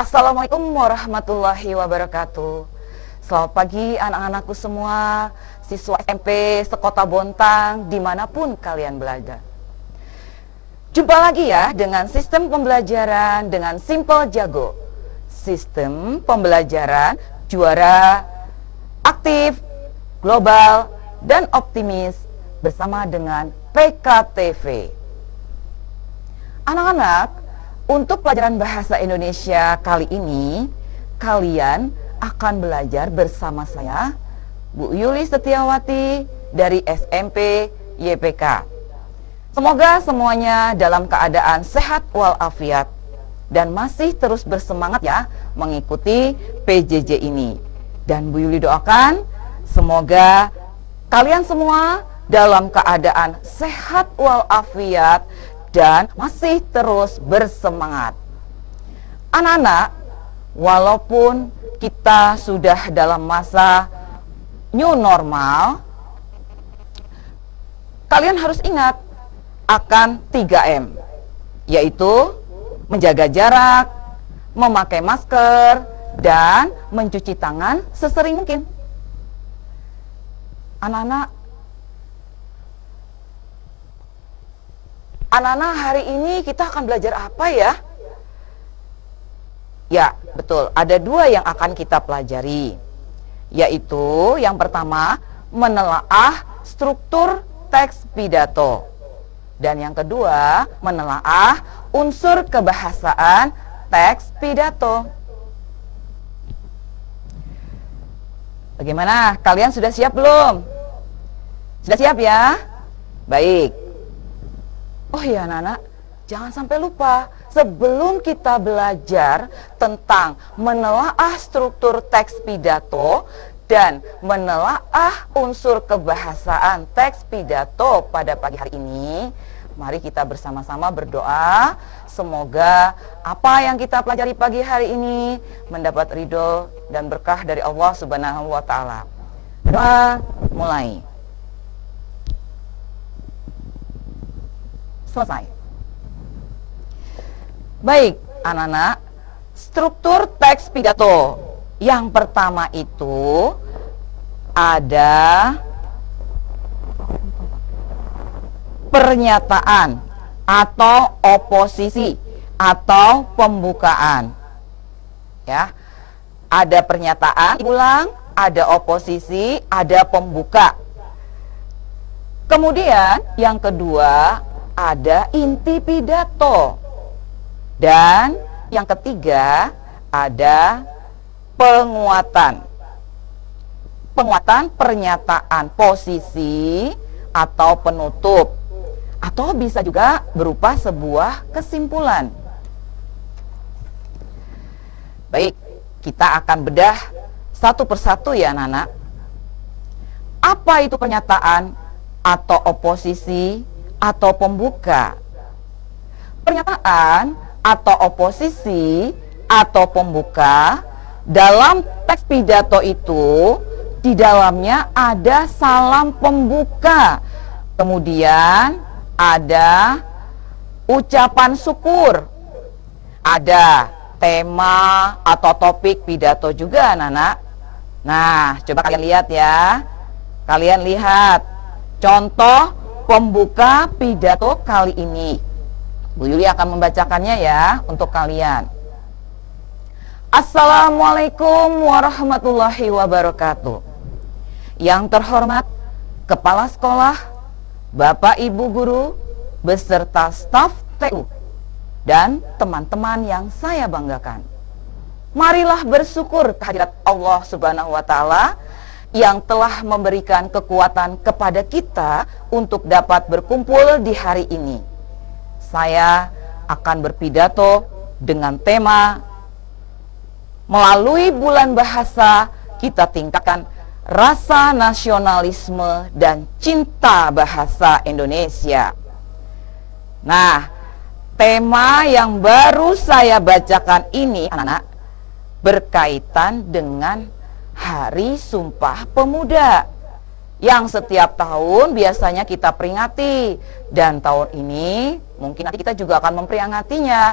Assalamualaikum warahmatullahi wabarakatuh. Selamat pagi anak-anakku semua, siswa SMP sekota Bontang, dimanapun kalian berada. Jumpa lagi ya dengan sistem pembelajaran dengan Simple Jago. Sistem pembelajaran juara, aktif, global, dan optimis bersama dengan PKTV. Anak-anak, untuk pelajaran bahasa Indonesia kali ini, kalian akan belajar bersama saya, Bu Yuli Setiawati dari SMP YPK. Semoga semuanya dalam keadaan sehat walafiat dan masih terus bersemangat ya mengikuti PJJ ini. Dan Bu Yuli doakan semoga kalian semua dalam keadaan sehat walafiat dan masih terus bersemangat. Anak-anak, walaupun kita sudah dalam masa new normal, kalian harus ingat akan 3M, yaitu menjaga jarak, memakai masker, dan mencuci tangan sesering mungkin. Anak-anak, hari ini kita akan belajar apa ya? Ya, betul. Ada 2 yang akan kita pelajari, yaitu yang pertama, menelaah struktur teks pidato. Dan yang kedua, menelaah unsur kebahasaan teks pidato. Bagaimana? Kalian sudah siap belum? Sudah siap ya? Baik. Oh iya anak-anak, jangan sampai lupa, sebelum kita belajar tentang menelaah struktur teks pidato dan menelaah unsur kebahasaan teks pidato pada pagi hari ini, mari kita bersama-sama berdoa, semoga apa yang kita pelajari pagi hari ini mendapat ridho dan berkah dari Allah Subhanahu wa Ta'ala. Doa mulai. Selesai. Baik, anak-anak, struktur teks pidato. Yang pertama itu ada pernyataan atau oposisi atau pembukaan. Ya. Ada pernyataan, ulang, ada oposisi, ada pembuka. Kemudian yang kedua ada inti pidato. Dan yang ketiga ada penguatan. Penguatan pernyataan posisi atau penutup. Atau bisa juga berupa sebuah kesimpulan. Baik, kita akan bedah satu persatu ya anak-anak. Apa itu pernyataan atau oposisi atau pembuka? Pernyataan atau oposisi atau pembuka dalam teks pidato itu di dalamnya ada salam pembuka, kemudian ada ucapan syukur, ada tema atau topik pidato juga anak-anak. Nah, coba kalian lihat ya. Kalian lihat contoh pembuka pidato kali ini. Bu Yuli akan membacakannya ya untuk kalian. Assalamualaikum warahmatullahi wabarakatuh. Yang terhormat Kepala Sekolah, Bapak Ibu Guru, beserta staf TU, dan teman-teman yang saya banggakan. Marilah bersyukur kehadirat Allah Subhanahu wa Ta'ala yang telah memberikan kekuatan kepada kita untuk dapat berkumpul di hari ini. Saya akan berpidato dengan tema melalui bulan bahasa kita tingkatkan rasa nasionalisme dan cinta bahasa Indonesia. Nah, tema yang baru saya bacakan ini anak-anak berkaitan dengan Hari Sumpah Pemuda yang setiap tahun biasanya kita peringati, dan tahun ini mungkin nanti kita juga akan memperingatinya,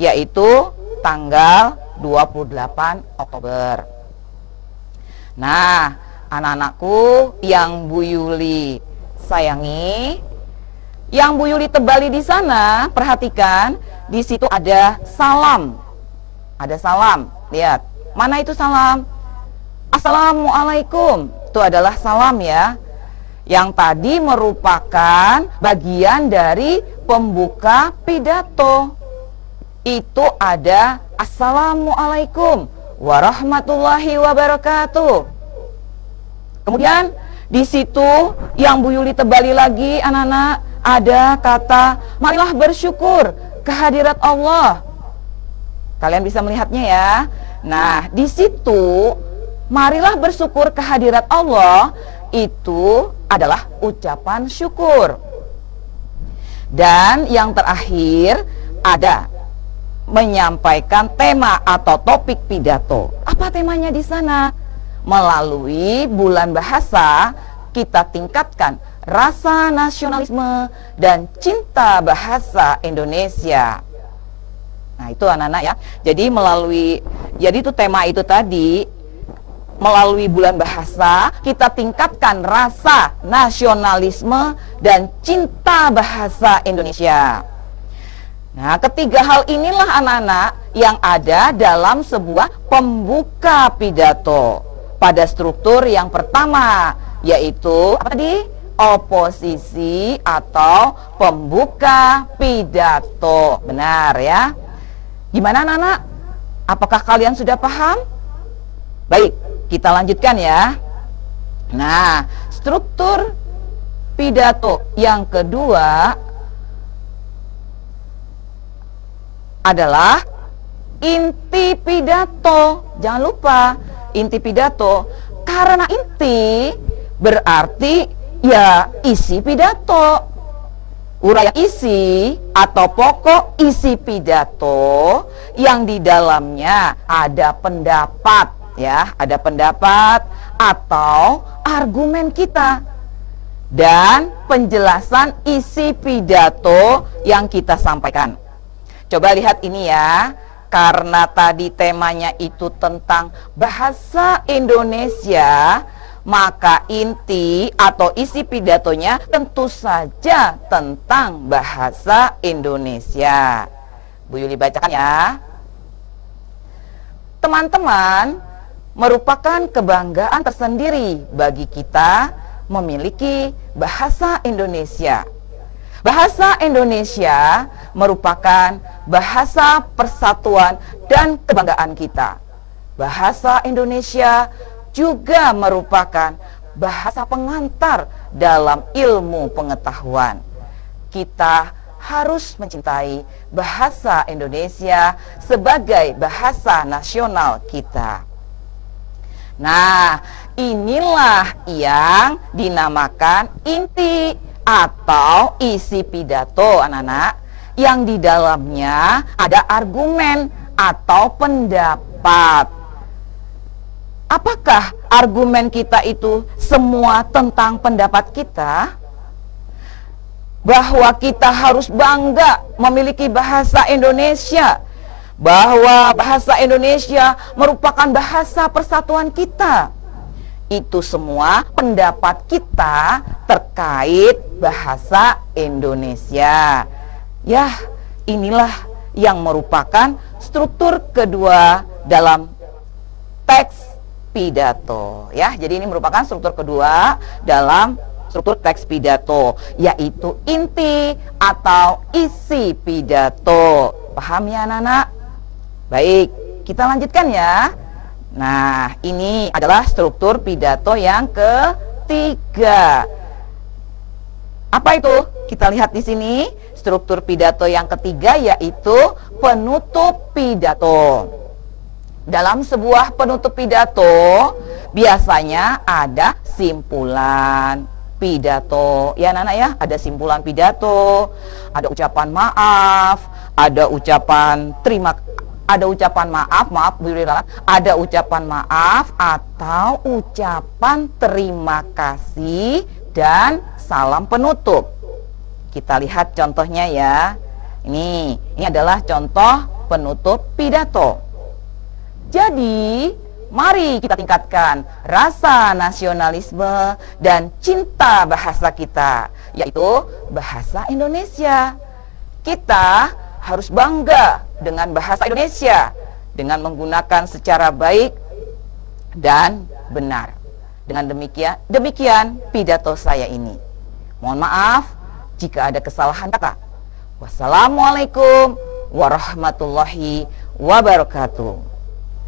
yaitu tanggal 28 Oktober. Nah, anak-anakku yang Bu Yuli sayangi, yang Bu Yuli tebali di sana, perhatikan, di situ ada salam. Ada salam. Lihat, mana itu salam? Assalamualaikum. Itu adalah salam ya. Yang tadi merupakan bagian dari pembuka pidato. Itu ada Assalamualaikum warahmatullahi wabarakatuh. Kemudian di situ yang Bu Yuli tebali lagi anak-anak, ada kata marilah bersyukur kehadirat Allah. Kalian bisa melihatnya ya. Nah, di situ marilah bersyukur kehadirat Allah itu adalah ucapan syukur. Dan yang terakhir ada menyampaikan tema atau topik pidato. Apa temanya di sana? Melalui bulan bahasa, kita tingkatkan rasa nasionalisme dan cinta bahasa Indonesia. Nah, itu anak-anak ya. Jadi itu tema itu tadi, melalui bulan bahasa, kita tingkatkan rasa nasionalisme dan cinta bahasa Indonesia. Nah, ketiga hal inilah anak-anak yang ada dalam sebuah pembuka pidato pada struktur yang pertama, yaitu apa tadi? Oposisi atau pembuka pidato. Benar ya? Gimana anak-anak? Apakah kalian sudah paham? Baik, kita lanjutkan ya. Nah, struktur pidato yang kedua adalah inti pidato. Jangan lupa inti pidato, karena inti berarti ya isi pidato. Uraian isi atau pokok isi pidato yang di dalamnya ada pendapat ya, ada pendapat atau argumen kita dan penjelasan isi pidato yang kita sampaikan. Coba lihat ini ya, karena tadi temanya itu tentang bahasa Indonesia, maka inti atau isi pidatonya tentu saja tentang bahasa Indonesia. Bu Yuli bacakan ya. Teman-teman, merupakan kebanggaan tersendiri bagi kita memiliki bahasa Indonesia. Bahasa Indonesia merupakan bahasa persatuan dan kebanggaan kita. Bahasa Indonesia juga merupakan bahasa pengantar dalam ilmu pengetahuan. Kita harus mencintai bahasa Indonesia sebagai bahasa nasional kita. Nah, inilah yang dinamakan inti atau isi pidato anak-anak, yang di dalamnya ada argumen atau pendapat. Apakah argumen kita itu semua tentang pendapat kita? Bahwa kita harus bangga memiliki bahasa Indonesia, bahwa bahasa Indonesia merupakan bahasa persatuan kita. Itu semua pendapat kita terkait bahasa Indonesia. Ya, inilah yang merupakan struktur kedua dalam teks pidato. Ya, jadi ini merupakan struktur kedua dalam struktur teks pidato, yaitu inti atau isi pidato. Paham ya anak-anak? Baik, kita lanjutkan ya. Nah, ini adalah struktur pidato yang ketiga. Apa itu? Kita lihat di sini. Struktur pidato yang ketiga yaitu penutup pidato. Dalam sebuah penutup pidato biasanya ada simpulan pidato. Ya anak-anak ya, ada simpulan pidato, ada ucapan maaf, ada ucapan ada ucapan maaf atau ucapan terima kasih dan salam penutup. Kita lihat contohnya ya. Ini adalah contoh penutup pidato. Jadi, mari kita tingkatkan rasa nasionalisme dan cinta bahasa kita, yaitu bahasa Indonesia. Kita harus bangga dengan bahasa Indonesia dengan menggunakan secara baik dan benar. Dengan demikian pidato saya ini. Mohon maaf jika ada kesalahan kata. Wassalamualaikum warahmatullahi wabarakatuh.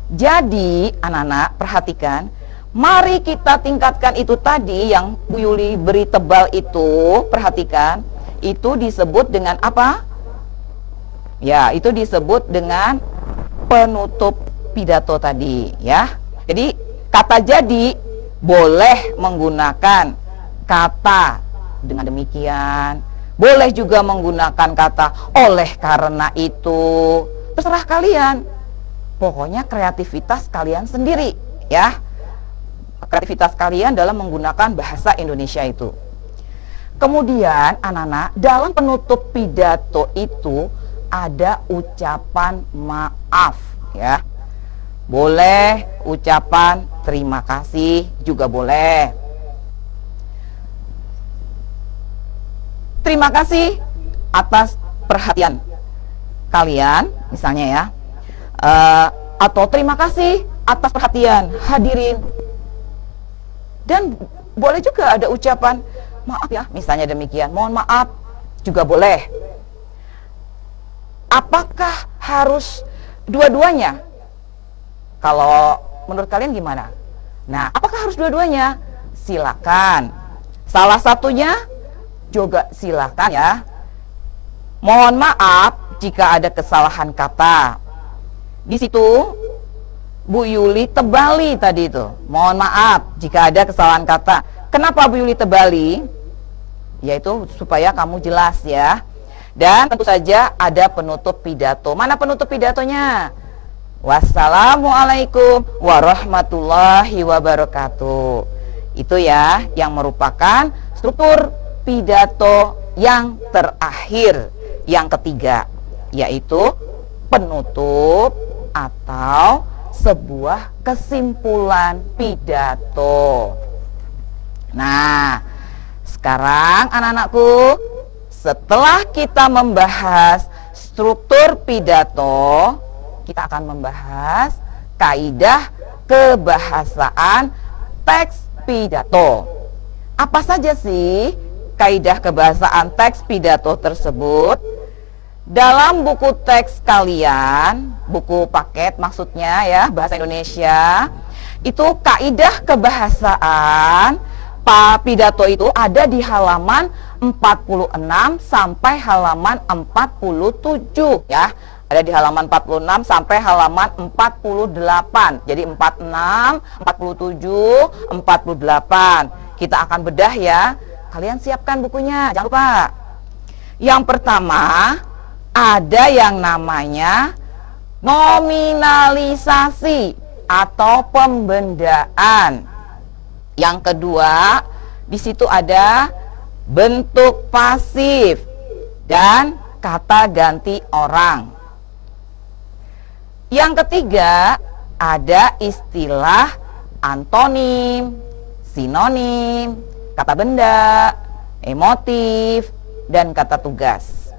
Jadi anak-anak perhatikan, mari kita tingkatkan itu tadi yang Bu Yuli beri tebal itu. Perhatikan, itu disebut dengan apa? Ya, itu disebut dengan penutup pidato tadi, ya. Jadi kata jadi boleh menggunakan kata dengan demikian, boleh juga menggunakan kata oleh karena itu. Terserah kalian. Pokoknya kreativitas kalian sendiri, ya. Kreativitas kalian dalam menggunakan bahasa Indonesia itu. Kemudian anak-anak, dalam penutup pidato itu ada ucapan maaf, ya. Boleh ucapan terima kasih juga boleh. Terima kasih atas perhatian kalian, misalnya ya. Atau terima kasih atas perhatian hadirin. Dan boleh juga ada ucapan maaf ya, misalnya demikian. Mohon maaf juga boleh. Apakah harus dua-duanya? Kalau menurut kalian gimana? Nah, apakah harus dua-duanya? Silakan. Salah satunya juga silakan ya. Mohon maaf jika ada kesalahan kata. Di situ Bu Yuli tebali tadi itu. Mohon maaf jika ada kesalahan kata. Kenapa Bu Yuli tebali? Yaitu supaya kamu jelas ya. Dan tentu saja ada penutup pidato. Mana penutup pidatonya? Wassalamualaikum warahmatullahi wabarakatuh. Itu ya yang merupakan struktur pidato yang terakhir, yang ketiga, yaitu penutup atau sebuah kesimpulan pidato. Nah, sekarang anak-anakku, setelah kita membahas struktur pidato, kita akan membahas kaidah kebahasaan teks pidato. Apa saja sih kaidah kebahasaan teks pidato tersebut? Dalam buku teks kalian, buku paket maksudnya ya, bahasa Indonesia, itu kaidah kebahasaan pidato itu ada di halaman 46 sampai halaman 47 ya. Ada di halaman 46 sampai halaman 48. Jadi 46, 47, 48. Kita akan bedah ya. Kalian siapkan bukunya, jangan lupa. Yang pertama, ada yang namanya nominalisasi atau pembendaan. Yang kedua, di situ ada bentuk pasif dan kata ganti orang. Yang ketiga, ada istilah antonim, sinonim, kata benda, emotif, dan kata tugas.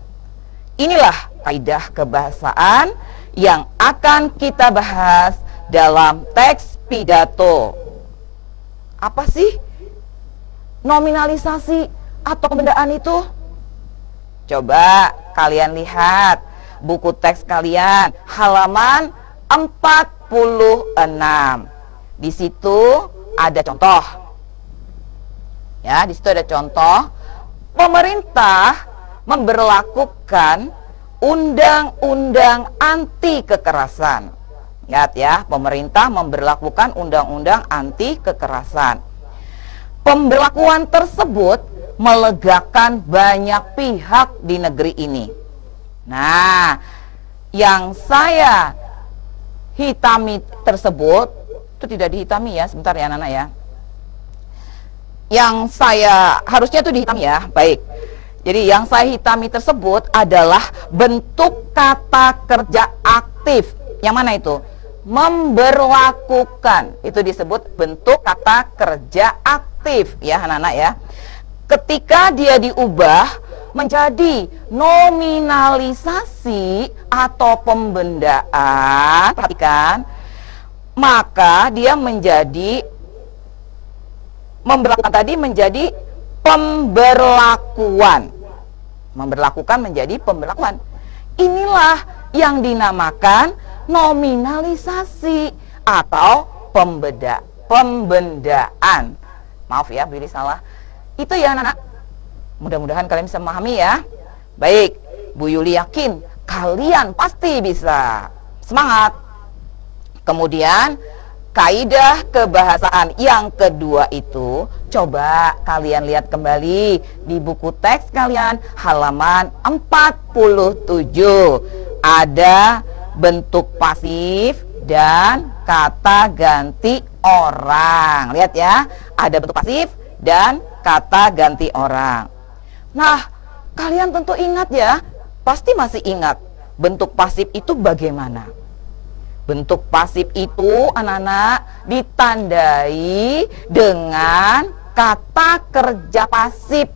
Inilah kaidah kebahasaan yang akan kita bahas dalam teks pidato. Apa sih nominalisasi atau pembendaan itu? Coba kalian lihat buku teks kalian halaman 46. Di situ ada contoh. Ya, di situ ada contoh. Pemerintah memberlakukan undang-undang anti kekerasan. Lihat ya, pemerintah memberlakukan undang-undang anti kekerasan. Pemberlakuan tersebut melegakan banyak pihak di negeri ini. Nah, yang saya hitami tersebut, itu tidak dihitami ya, sebentar ya anak-anak ya. Yang saya, harusnya itu dihitami ya, baik. Jadi yang saya hitami tersebut adalah bentuk kata kerja aktif. Yang mana itu? memberlakukan. Itu disebut bentuk kata kerja aktif ya anak-anak ya. Ketika dia diubah menjadi nominalisasi atau pembendaan, perhatikan, maka dia menjadi memberlakukan tadi menjadi pemberlakuan. Memberlakukan menjadi pemberlakuan. Inilah yang dinamakan nominalisasi atau pembendaan. Maaf ya, Billy salah. Itu ya anak-anak. Mudah-mudahan kalian bisa memahami ya. Baik, Bu Yuli yakin kalian pasti bisa. Semangat. Kemudian kaidah kebahasaan yang kedua itu, coba kalian lihat kembali di buku teks kalian halaman 47. Ada bentuk pasif dan kata ganti orang. Lihat ya, ada bentuk pasif dan kata ganti orang. Nah, kalian tentu ingat ya, pasti masih ingat bentuk pasif itu bagaimana? Bentuk pasif itu anak-anak ditandai dengan kata kerja pasif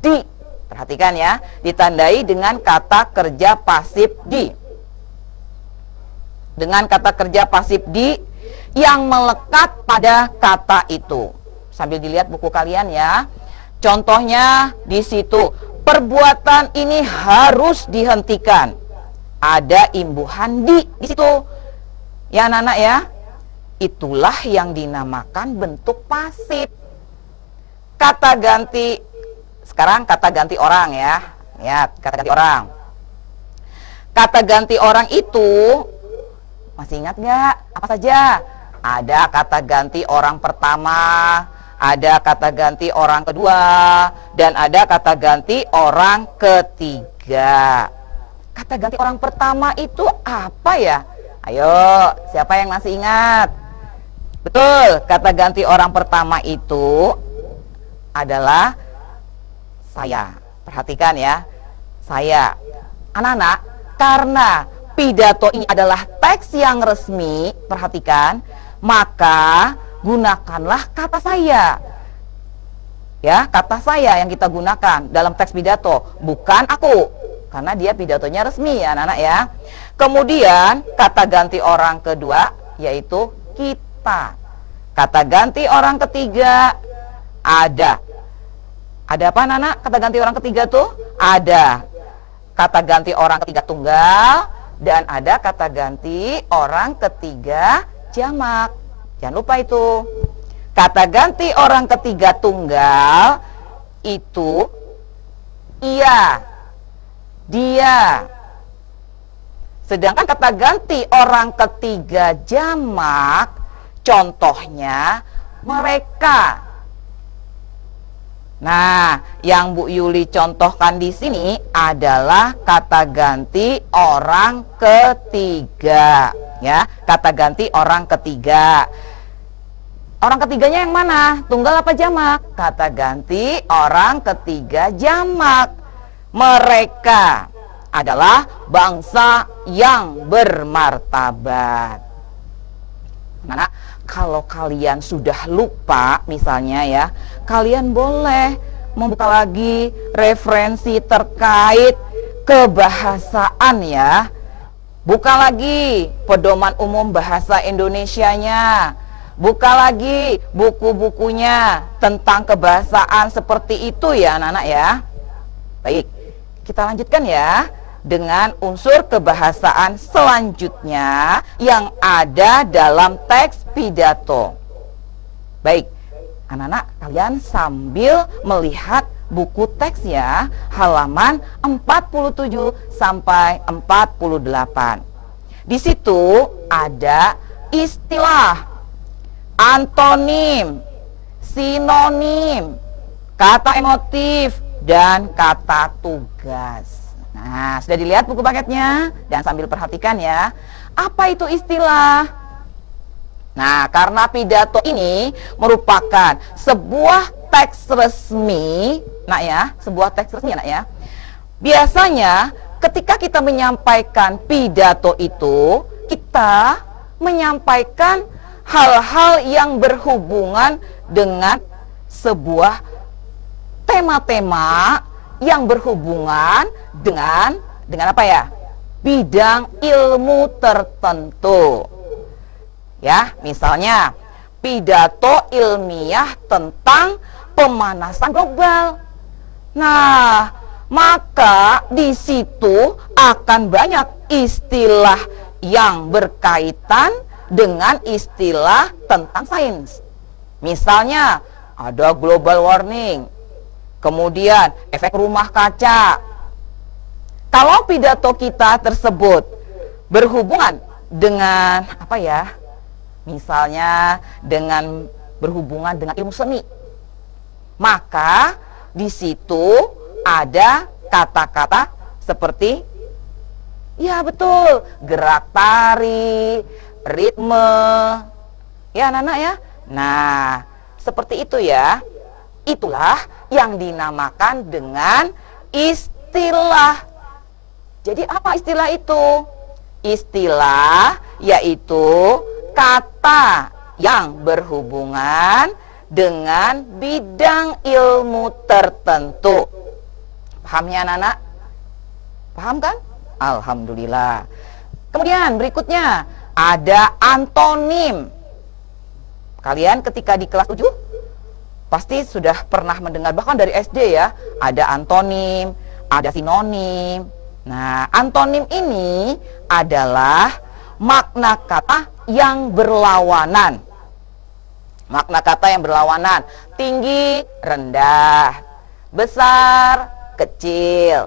di. Perhatikan ya, ditandai dengan kata kerja pasif di. Dengan kata kerja pasif di yang melekat pada kata itu. Sambil dilihat buku kalian ya. Contohnya di situ, perbuatan ini harus dihentikan. Ada imbuhan di situ. Ya anak-anak ya. Itulah yang dinamakan bentuk pasif. Kata ganti, sekarang kata ganti orang ya. Ya, kata ganti orang. Kata ganti orang itu, masih ingat nggak? Apa saja? Ada kata ganti orang pertama, ada kata ganti orang kedua, dan ada kata ganti orang ketiga. Kata ganti orang pertama itu apa ya? Ayo, siapa yang masih ingat? Betul, kata ganti orang pertama itu adalah saya. Perhatikan ya, saya. Anak-anak, karena pidato ini adalah teks yang resmi, perhatikan, maka gunakanlah kata saya. Ya, kata saya yang kita gunakan dalam teks pidato, bukan aku. Karena dia pidatonya resmi ya anak-anak ya. Kemudian kata ganti orang kedua yaitu kita. Kata ganti orang ketiga ada. Ada apa anak-anak? Kata ganti orang ketiga tuh ada kata ganti orang ketiga tunggal dan ada kata ganti orang ketiga jamak. Jangan lupa itu. Kata ganti orang ketiga tunggal itu ia, dia. Sedangkan kata ganti orang ketiga jamak, contohnya mereka. Nah, yang Bu Yuli contohkan di sini adalah kata ganti orang ketiga, ya. Kata ganti orang ketiga. Orang ketiganya yang mana? Tunggal apa jamak? Kata ganti orang ketiga jamak. Mereka adalah bangsa yang bermartabat. Nah, kalau kalian sudah lupa misalnya ya, kalian boleh membuka lagi referensi terkait kebahasaan ya. Buka lagi pedoman umum bahasa Indonesianya. Buka lagi buku-bukunya tentang kebahasaan seperti itu ya anak-anak ya. Baik, kita lanjutkan ya dengan unsur kebahasaan selanjutnya yang ada dalam teks pidato. Baik, anak-anak kalian sambil melihat buku teks ya, halaman 47 sampai 48. Di situ ada istilah, antonim, sinonim, kata emotif, dan kata tugas. Nah, sudah dilihat buku paketnya? Dan sambil perhatikan ya, apa itu istilah? Nah, karena pidato ini merupakan sebuah teks resmi, nak ya, sebuah teks resmi nak ya. Biasanya ketika kita menyampaikan pidato itu, kita menyampaikan hal-hal yang berhubungan dengan sebuah tema-tema yang berhubungan dengan apa ya? Bidang ilmu tertentu. Ya, misalnya pidato ilmiah tentang pemanasan global. Nah, maka di situ akan banyak istilah yang berkaitan dengan istilah tentang sains. Misalnya ada global warming, kemudian efek rumah kaca. Kalau pidato kita tersebut berhubungan dengan apa ya? Misalnya dengan berhubungan dengan ilmu seni, maka di situ ada kata-kata seperti, ya betul, gerak tari, ritme, ya anak-anak ya. Nah, seperti itu ya. Itulah yang dinamakan dengan istilah. Jadi apa istilah itu? Istilah yaitu kata yang berhubungan dengan bidang ilmu tertentu. Paham ya anak-anak? Paham kan? Alhamdulillah. Kemudian berikutnya ada antonim. Kalian ketika di kelas 7 pasti sudah pernah mendengar, bahkan dari SD ya, ada antonim, ada sinonim. Nah, antonim ini adalah makna kata yang berlawanan. Makna kata yang berlawanan, tinggi, rendah, besar, kecil.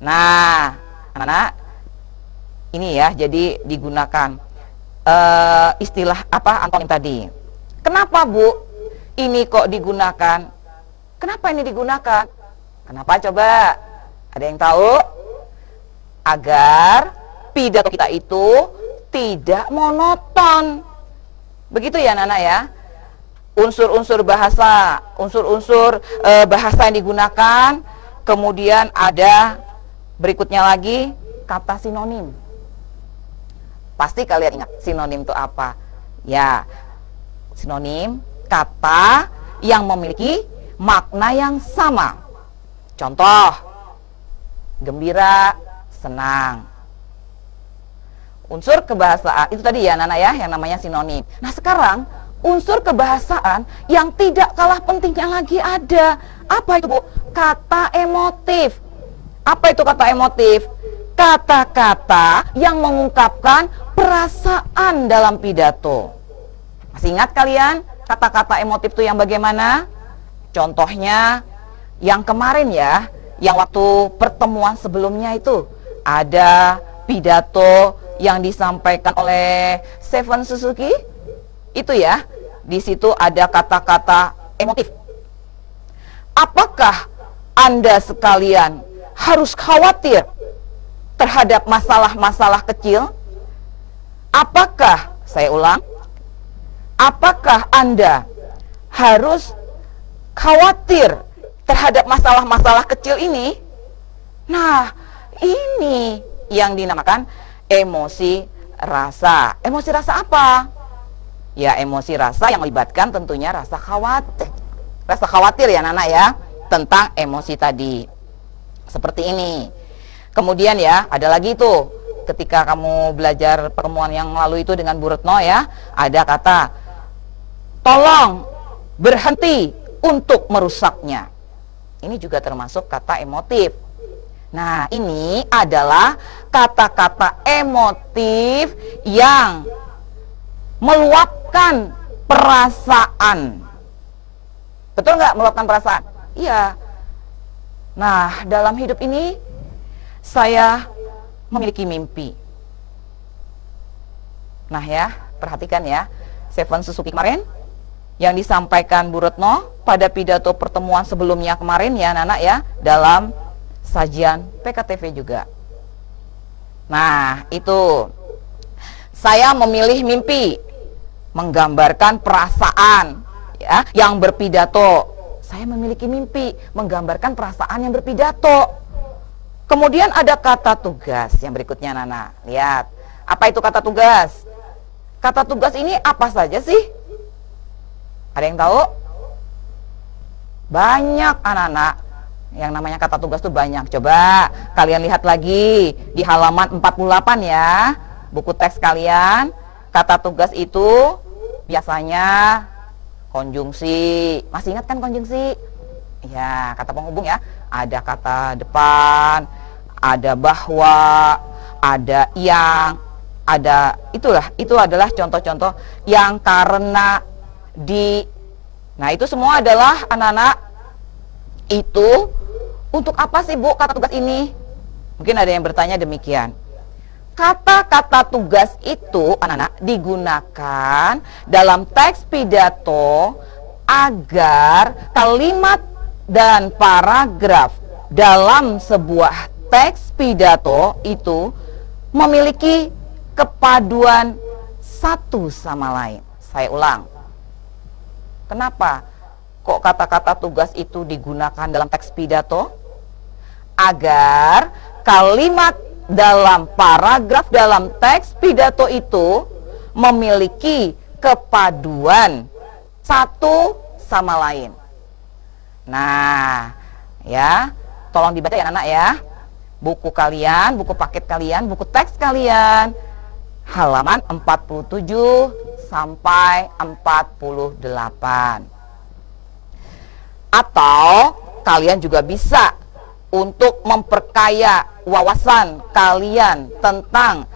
Nah, anak-anak, ini ya, jadi digunakan istilah apa antonim tadi. Kenapa Bu ini kok digunakan? Kenapa ini digunakan? Kenapa coba? Ada yang tahu? Agar pidato kita itu tidak monoton. Begitu ya anak-anak ya. Unsur-unsur bahasa, bahasa yang digunakan. Kemudian ada berikutnya lagi kata sinonim. Pasti kalian ingat sinonim itu apa? Ya, sinonim kata yang memiliki makna yang sama. Contoh, gembira, senang. Unsur kebahasaan itu tadi ya anak-anak ya, yang namanya sinonim. Nah sekarang unsur kebahasaan yang tidak kalah pentingnya lagi ada. Apa itu Bu? Kata emotif. Apa itu kata emotif? Kata-kata yang mengungkapkan perasaan dalam pidato. Masih ingat kalian kata-kata emotif itu yang bagaimana? Contohnya yang kemarin ya, yang waktu pertemuan sebelumnya itu ada pidato yang disampaikan oleh Seven Suzuki. Itu ya, di situ ada kata-kata emotif. Apakah Anda sekalian harus khawatir terhadap masalah-masalah kecil? Apakah, saya ulang, apakah Anda harus khawatir terhadap masalah-masalah kecil ini? Nah, ini yang dinamakan emosi rasa. Emosi rasa apa? Ya, emosi rasa yang melibatkan tentunya rasa khawatir. Rasa khawatir ya anak-anak ya, tentang emosi tadi. Seperti ini. Kemudian ya, ada lagi tuh, ketika kamu belajar pertemuan yang lalu itu dengan Bu Retno ya, ada kata, tolong berhenti untuk merusaknya. Ini juga termasuk kata emotif. Nah, ini adalah kata-kata emotif yang meluapkan perasaan. Betul nggak meluapkan perasaan? Iya. Nah, dalam hidup ini saya memiliki mimpi. Nah ya, perhatikan ya, Seven Suzuki kemarin yang disampaikan Bu Retno pada pidato pertemuan sebelumnya kemarin ya anak-anak ya, dalam sajian PKTV juga. Nah, itu saya memilih mimpi menggambarkan perasaan ya yang berpidato. Saya memiliki mimpi menggambarkan perasaan yang berpidato. Kemudian ada kata tugas yang berikutnya Nana. Lihat, apa itu kata tugas? Kata tugas ini apa saja sih? Ada yang tahu? Banyak anak-anak. Yang namanya kata tugas tuh banyak. Coba kalian lihat lagi di halaman 48 ya. Buku teks kalian. Kata tugas itu biasanya konjungsi. Masih ingat kan konjungsi? Ya, kata penghubung ya. Ada kata depan, ada bahwa, ada yang, ada itulah. Itu adalah contoh-contoh yang karena di. Nah, itu semua adalah anak-anak. Itu untuk apa sih Bu kata tugas ini? Mungkin ada yang bertanya demikian. Kata-kata tugas itu anak-anak digunakan dalam teks pidato agar kalimat dan paragraf dalam sebuah teks pidato itu memiliki kepaduan satu sama lain. Saya ulang. Kenapa kok kata-kata tugas itu digunakan dalam teks pidato? Agar kalimat dalam paragraf dalam teks pidato itu memiliki kepaduan satu sama lain. Nah, ya, tolong dibaca ya anak ya. Buku kalian, buku paket kalian, buku teks kalian, halaman 47 sampai 48. Atau kalian juga bisa untuk memperkaya wawasan kalian tentang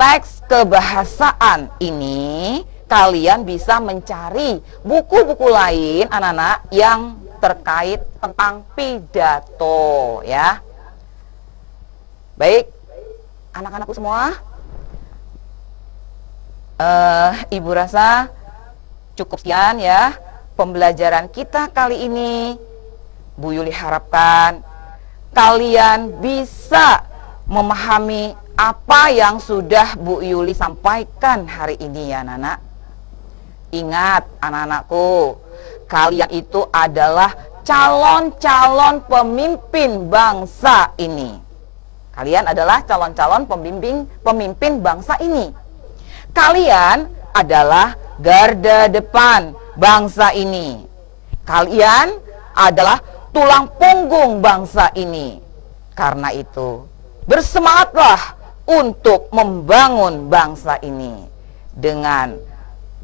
teks kebahasaan ini, kalian bisa mencari buku-buku lain anak-anak yang terkait tentang pidato ya. Baik, anak-anakku semua, Ibu rasa cukup sekian ya pembelajaran kita kali ini. Bu Yuli harapkan kalian bisa memahami apa yang sudah Bu Yuli sampaikan hari ini ya anak-anak. Ingat anak-anakku, kalian itu adalah calon-calon pemimpin bangsa ini. Kalian adalah calon-calon pemimpin bangsa ini. Kalian adalah garda depan bangsa ini. Kalian adalah tulang punggung bangsa ini. Karena itu, bersemangatlah untuk membangun bangsa ini dengan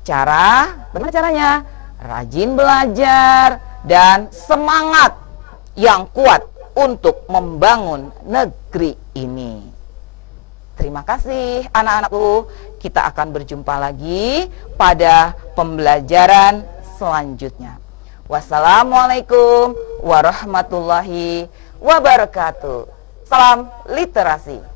cara, bagaimana caranya? Rajin belajar dan semangat yang kuat untuk membangun negeri ini. Terima kasih anak-anakku. Kita akan berjumpa lagi pada pembelajaran selanjutnya. Wassalamualaikum warahmatullahi wabarakatuh. Salam literasi.